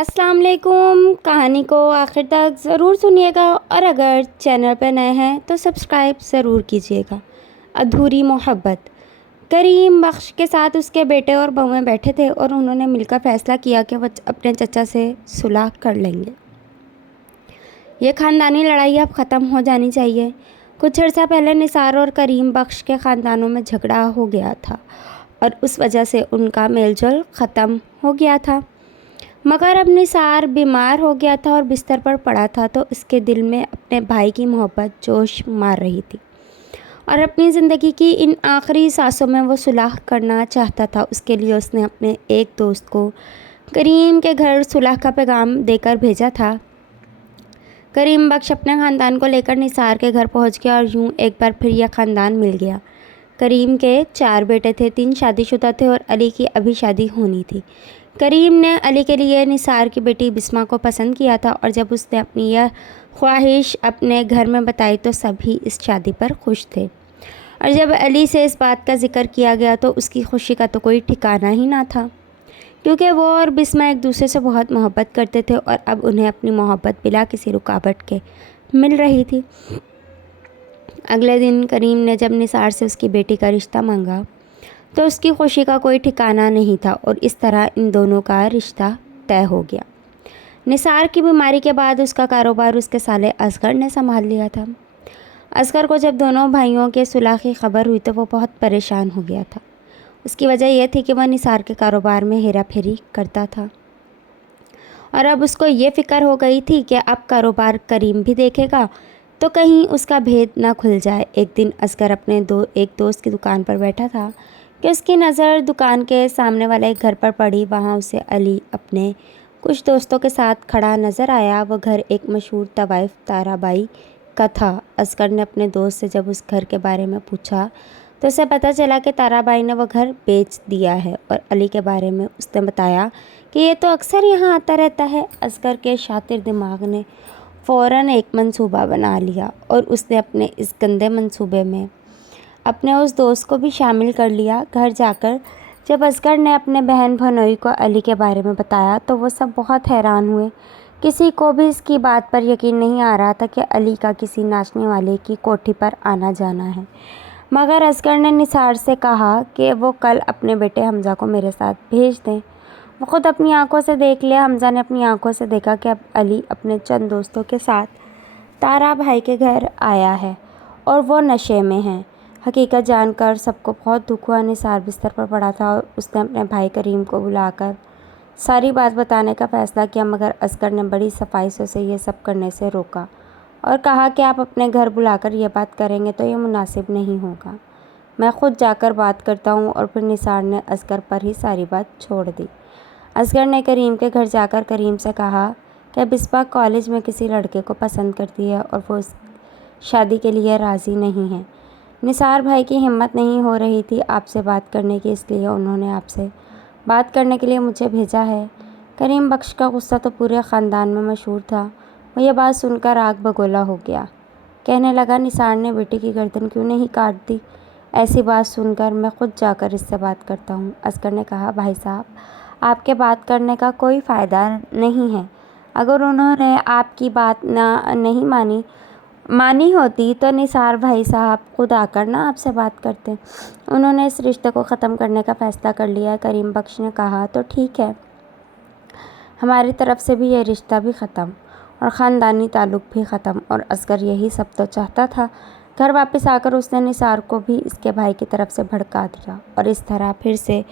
अस्सलाम वालेकुम। कहानी को आखिर तक ज़रूर सुनिएगा और अगर चैनल पर नए हैं तो सब्सक्राइब ज़रूर कीजिएगा। अधूरी मोहब्बत। करीम बख्श के साथ उसके बेटे और बहुएं बैठे थे और उन्होंने मिलकर फ़ैसला किया कि वह अपने चचा से सुलह कर लेंगे। ये ख़ानदानी लड़ाई अब ख़त्म हो जानी चाहिए। कुछ अर्सा पहले निसार और करीम बख्श के ख़ानदानों में झगड़ा हो गया था और उस वजह से उनका मेलजोल ख़त्म हो गया था। मगर अब निसार बीमार हो गया था और बिस्तर पर पड़ा था तो उसके दिल में अपने भाई की मोहब्बत जोश मार रही थी और अपनी ज़िंदगी की इन आखिरी सांसों में वो सुलह करना चाहता था। उसके लिए उसने अपने एक दोस्त को करीम के घर सुलह का पैगाम देकर भेजा था। करीम बख्श अपने ख़ानदान को लेकर निसार के घर पहुंच गया और यूं एक बार फिर यह ख़ानदान मिल गया। करीम के 4 बेटे थे, 3 शादीशुदा थे और अली की अभी शादी होनी थी। करीम ने अली के लिए निसार की बेटी बिस्मा को पसंद किया था और जब उसने अपनी यह ख्वाहिश अपने घर में बताई तो सभी इस शादी पर खुश थे। और जब अली से इस बात का जिक्र किया गया तो उसकी खुशी का तो कोई ठिकाना ही ना था, क्योंकि वो और बिस्मा एक दूसरे से बहुत मोहब्बत करते थे और अब उन्हें अपनी मोहब्बत बिला किसी रुकावट के मिल रही थी। अगले दिन करीम ने जब निसार से उसकी बेटी का रिश्ता मांगा तो उसकी खुशी का कोई ठिकाना नहीं था और इस तरह इन दोनों का रिश्ता तय हो गया। निसार की बीमारी के बाद उसका कारोबार उसके साले असगर ने संभाल लिया था। असगर को जब दोनों भाइयों के सुलह की खबर हुई तो वो बहुत परेशान हो गया था। उसकी वजह यह थी कि वह निसार के कारोबार में हेरा फेरी करता था और अब उसको ये फ़िक्र हो गई थी कि अब कारोबार करीम भी देखेगा तो कहीं उसका भेद ना खुल जाए। एक दिन असगर अपने एक दोस्त की दुकान पर बैठा था कि उसकी नज़र दुकान के सामने वाले एक घर पर पड़ी। वहाँ उसे अली अपने कुछ दोस्तों के साथ खड़ा नज़र आया। वो घर एक मशहूर तवाइफ ताराबाई का था। असगर ने अपने दोस्त से जब उस घर के बारे में पूछा तो उसे पता चला कि ताराबाई ने वो घर बेच दिया है और अली के बारे में उसने बताया कि ये तो अक्सर यहाँ आता रहता है। असगर के शातिर दिमाग ने फ़ौरन एक मंसूबा बना लिया और उसने अपने इस गंदे मंसूबे में अपने उस दोस्त को भी शामिल कर लिया। घर जाकर जब असगर ने अपने बहन भनोई को अली के बारे में बताया तो वो सब बहुत हैरान हुए। किसी को भी इसकी बात पर यकीन नहीं आ रहा था कि अली का किसी नाचने वाले की कोठी पर आना जाना है। मगर असगर ने निसार से कहा कि वो कल अपने बेटे हमज़ा को मेरे साथ भेज दें। वो खुद अपनी आंखों से देख लिया। हमज़ा ने अपनी आंखों से देखा कि अब अली अपने चंद दोस्तों के साथ तारा भाई के घर आया है और वो नशे में है। हकीकत जानकर सबको बहुत दुख हुआ। निसार बिस्तर पर पड़ा था और उसने अपने भाई करीम को बुलाकर सारी बात बताने का फ़ैसला किया, मगर असगर ने बड़ी सफाई से उसे ये सब करने से रोका और कहा कि आप अपने घर बुलाकर ये बात करेंगे तो ये मुनासिब नहीं होगा। मैं खुद जाकर बात करता हूँ। और फिर निसार ने असगर पर ही सारी बात छोड़ दी। असगर ने करीम के घर जाकर करीम से कहा कि बिस्मा कॉलेज में किसी लड़के को पसंद करती है और वो इस शादी के लिए राज़ी नहीं है। निसार भाई की हिम्मत नहीं हो रही थी आपसे बात करने की, इसलिए उन्होंने आपसे बात करने के लिए मुझे भेजा है। करीम बख्श का गुस्सा तो पूरे ख़ानदान में मशहूर था। वो ये बात सुनकर आग बगोला हो गया। कहने लगा, निसार ने बेटी की गर्दन क्यों नहीं काट दी? ऐसी बात सुनकर मैं खुद जाकर इससे बात करता हूँ। असगर ने कहा, भाई साहब, आपके बात करने का कोई फ़ायदा नहीं है। अगर उन्होंने आपकी बात नहीं मानी होती तो निसार भाई साहब खुद आकर ना आपसे बात करते। उन्होंने इस रिश्ते को ख़त्म करने का फ़ैसला कर लिया है। करीम बख्श ने कहा, तो ठीक है, हमारी तरफ से भी ये रिश्ता भी ख़त्म और ख़ानदानी ताल्लुक़ भी ख़त्म। और असगर यही सब तो चाहता था। घर वापस आकर उसने निसार को भी इसके भाई की तरफ से भड़का दिया और इस तरह फिर से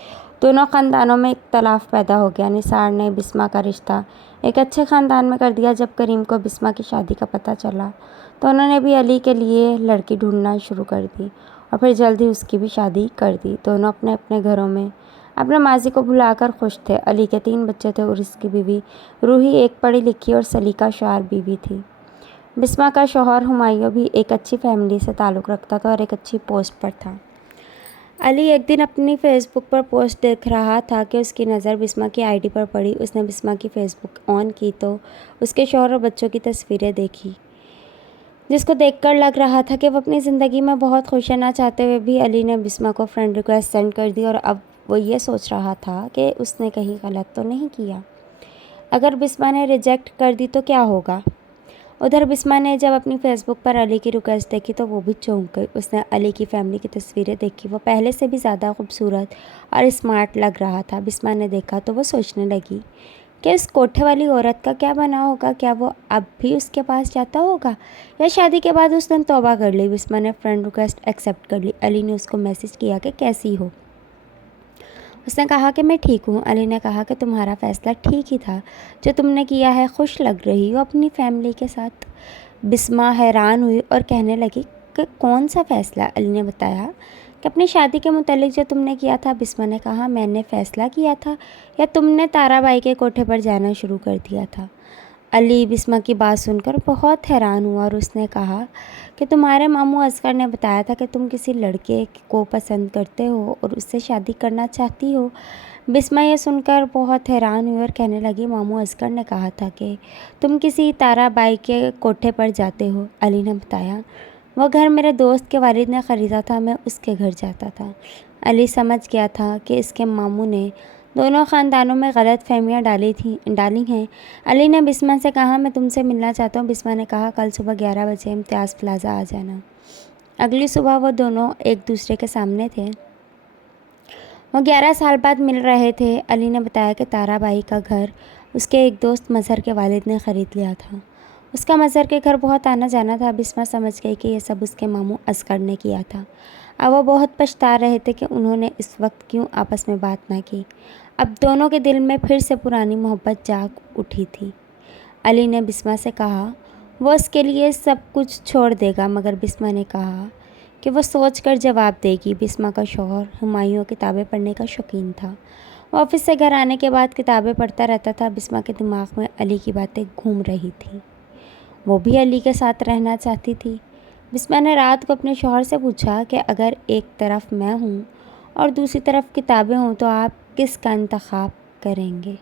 दोनों ख़ानदानों में इख्तलाफ पैदा हो गया। निसार ने बिस्मा का रिश्ता एक अच्छे ख़ानदान में कर दिया। जब करीम को बिस्मा की शादी का पता चला तो उन्होंने भी अली के लिए लड़की ढूंढना शुरू कर दी और फिर जल्द ही उसकी भी शादी कर दी। दोनों अपने अपने घरों में अपने माजी को भुलाकर खुश थे। अली के 3 बच्चे थे और उसकी बीवी रूही एक पढ़ी लिखी और सलीका शार बीवी थी। बिस्मा का शौहर हुमायूं भी एक अच्छी फैमिली से ताल्लुक़ रखता था और एक अच्छी पोस्ट पर था। अली एक दिन अपनी फ़ेसबुक पर पोस्ट देख रहा था कि उसकी नज़र बिस्मा की आईडी पर पड़ी। उसने बिस्मा की फ़ेसबुक ऑन की तो उसके शौहर और बच्चों की तस्वीरें देखी, जिसको देखकर लग रहा था कि वो अपनी ज़िंदगी में बहुत खुश है। ना चाहते हुए भी अली ने बिस्मा को फ्रेंड रिक्वेस्ट सेंड कर दी और अब वो ये सोच रहा था कि उसने कहीं गलत तो नहीं किया। اگر بسما نے ریجیکٹ کر دی تو کیا ہوگا؟ ادھر بسما نے جب اپنی فیس بک پر علی کی ریکویسٹ دیکھی تو وہ بھی چونک گئی۔ اس نے علی کی فیملی کی تصویریں دیکھی، وہ پہلے سے بھی زیادہ خوبصورت اور اسمارٹ لگ رہا تھا۔ بسما نے دیکھا تو وہ سوچنے لگی کہ اس کوٹھے والی عورت کا کیا بنا ہوگا، کیا وہ اب بھی اس کے پاس جاتا ہوگا یا شادی کے بعد اس نے توبہ کر لی۔ بسما نے فرینڈ ریکویسٹ ایکسیپٹ کر لی۔ علی نے اس کو میسج کیا کہ کیسی ہو؟ اس نے کہا کہ میں ٹھیک ہوں۔ علی نے کہا کہ تمہارا فیصلہ ٹھیک ہی تھا جو تم نے کیا ہے، خوش لگ رہی ہو اپنی فیملی کے ساتھ۔ بسما حیران ہوئی اور کہنے لگی کہ کون سا فیصلہ؟ علی نے بتایا کہ اپنی شادی کے متعلق جو تم نے کیا تھا۔ بسما نے کہا میں نے فیصلہ کیا تھا یا تم نے تارا بائی کے کوٹھے پر جانا شروع کر دیا تھا؟ علی بسما کی بات سن کر بہت حیران ہوا اور اس نے کہا کہ تمہارے ماموں اصغر نے بتایا تھا کہ تم کسی لڑکے کو پسند کرتے ہو اور اس سے شادی کرنا چاہتی ہو۔ بسما یہ سن کر بہت حیران ہوئی اور کہنے لگی ماموں اصغر نے کہا تھا کہ تم کسی تارا بائی کے کوٹھے پر جاتے ہو۔ علی نے بتایا وہ گھر میرے دوست کے والد نے خریدا تھا، میں اس کے گھر جاتا تھا۔ علی سمجھ گیا تھا کہ اس کے ماموں نے دونوں خاندانوں میں غلط فہمیاں ڈالی ہیں۔ علی نے بسما سے کہا میں تم سے ملنا چاہتا ہوں۔ بسما نے کہا کل صبح 11 بجے امتیاز پلازا آ جانا۔ اگلی صبح وہ دونوں ایک دوسرے کے سامنے تھے۔ وہ 11 سال بعد مل رہے تھے۔ علی نے بتایا کہ تارا بائی کا گھر اس کے ایک دوست مظہر کے والد نے خرید لیا تھا۔ اس کا مظہر کے گھر بہت آنا جانا تھا۔ بسما سمجھ گئی کہ یہ سب اس کے ماموں اصغر نے کیا تھا۔ اب وہ بہت پچھتا رہے تھے کہ انہوں نے اس وقت کیوں آپس میں بات نہ کی۔ اب دونوں کے دل میں پھر سے پرانی محبت جاگ اٹھی تھی۔ علی نے بسما سے کہا وہ اس کے لیے سب کچھ چھوڑ دے گا، مگر بسما نے کہا کہ وہ سوچ کر جواب دے گی۔ بسما کا شوہر ہمایوں کتابیں پڑھنے کا شوقین تھا۔ وہ آفس سے گھر آنے کے بعد کتابیں پڑھتا رہتا تھا۔ بسما کے دماغ میں علی کی باتیں گھوم رہی تھیں، وہ بھی علی کے ساتھ رہنا چاہتی تھی۔ بسما نے رات کو اپنے شوہر سے پوچھا کہ اگر ایک طرف میں ہوں اور دوسری طرف کتابیں ہوں تو آپ کس کا انتخاب کریں گے؟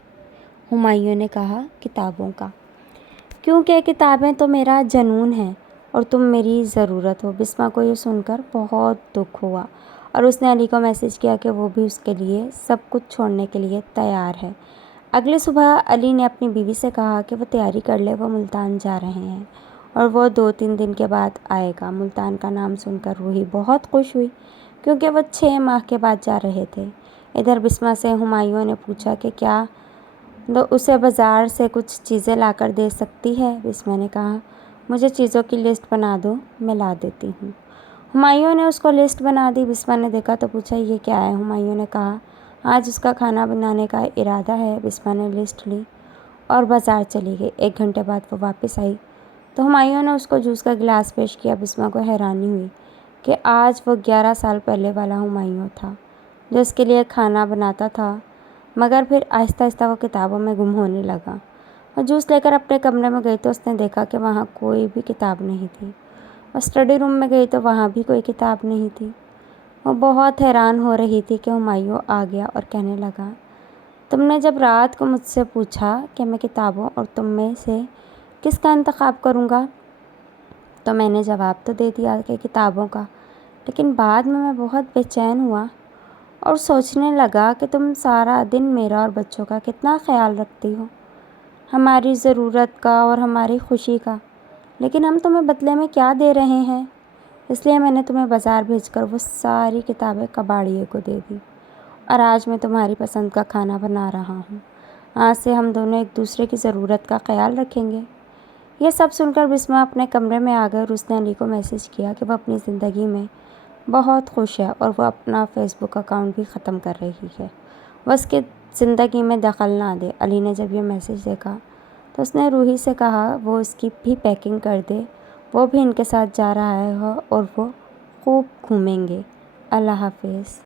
ہمایوں نے کہا کتابوں کا، کیونکہ کتابیں تو میرا جنون ہے اور تم میری ضرورت ہو۔ بسما کو یہ سن کر بہت دکھ ہوا اور اس نے علی کو میسج کیا کہ وہ بھی اس کے لیے سب کچھ چھوڑنے کے لیے تیار ہے۔ اگلی صبح علی نے اپنی بیوی سے کہا کہ وہ تیاری کر لے، وہ ملتان جا رہے ہیں اور وہ 2-3 دن کے بعد آئے گا۔ ملتان کا نام سن کر روحی بہت خوش ہوئی کیونکہ وہ 6 ماہ کے بعد جا رہے تھے۔ ادھر بسما سے ہمایوں نے پوچھا کہ کیا اسے بازار سے کچھ چیزیں لا کر دے سکتی ہے۔ بسما نے کہا مجھے چیزوں کی لسٹ بنا دو، میں لا دیتی ہوں۔ ہمایوں نے اس کو لسٹ بنا دی۔ بسما نے دیکھا تو پوچھا یہ کیا ہے؟ ہمایوں نے کہا آج اس کا کھانا بنانے کا ارادہ ہے۔ بسما نے لسٹ لی اور بازار چلی گئی۔ 1 گھنٹے بعد وہ واپس آئی تو ہمایوں نے اس کو جوس کا گلاس پیش کیا۔ بسما کو حیرانی ہوئی کہ آج وہ 11 سال پہلے والا ہمایوں تھا جو اس کے لیے کھانا بناتا تھا، مگر پھر آہستہ آہستہ وہ کتابوں میں گم ہونے لگا۔ وہ جوس لے کر اپنے کمرے میں گئی تو اس نے دیکھا کہ وہاں کوئی بھی کتاب نہیں تھی۔ وہ اسٹڈی روم میں گئی تو وہاں بھی کوئی کتاب نہیں تھی۔ وہ بہت حیران ہو رہی تھی کہ ہمایوں آ گیا اور کہنے لگا تم نے جب رات کو مجھ سے پوچھا کہ میں کتابوں اور تم میں سے کس کا انتخاب کروں گا تو میں نے جواب تو دے دیا کہ کتابوں کا، لیکن بعد میں بہت بے چین ہوا اور سوچنے لگا کہ تم سارا دن میرا اور بچوں کا کتنا خیال رکھتی ہو، ہماری ضرورت کا اور ہماری خوشی کا، لیکن ہم تمہیں بدلے میں کیا دے رہے ہیں؟ اس لیے میں نے تمہیں بازار بھیج کر وہ ساری کتابیں کباڑیے کو دے دی اور آج میں تمہاری پسند کا کھانا بنا رہا ہوں۔ آج سے ہم دونوں ایک دوسرے کی ضرورت کا خیال رکھیں گے۔ یہ سب سن کر بسما اپنے کمرے میں آ گئی اور اس نے علی کو میسج کیا کہ وہ اپنی زندگی میں بہت خوش ہے اور وہ اپنا فیس بک اکاؤنٹ بھی ختم کر رہی ہے، وہ اس کی زندگی میں دخل نہ دے۔ علی نے جب یہ میسج دیکھا تو اس نے روحی سے کہا وہ اس کی بھی پیکنگ کر دے، وہ بھی ان کے ساتھ جا رہا ہے اور وہ خوب گھومیں گے۔ اللہ حافظ۔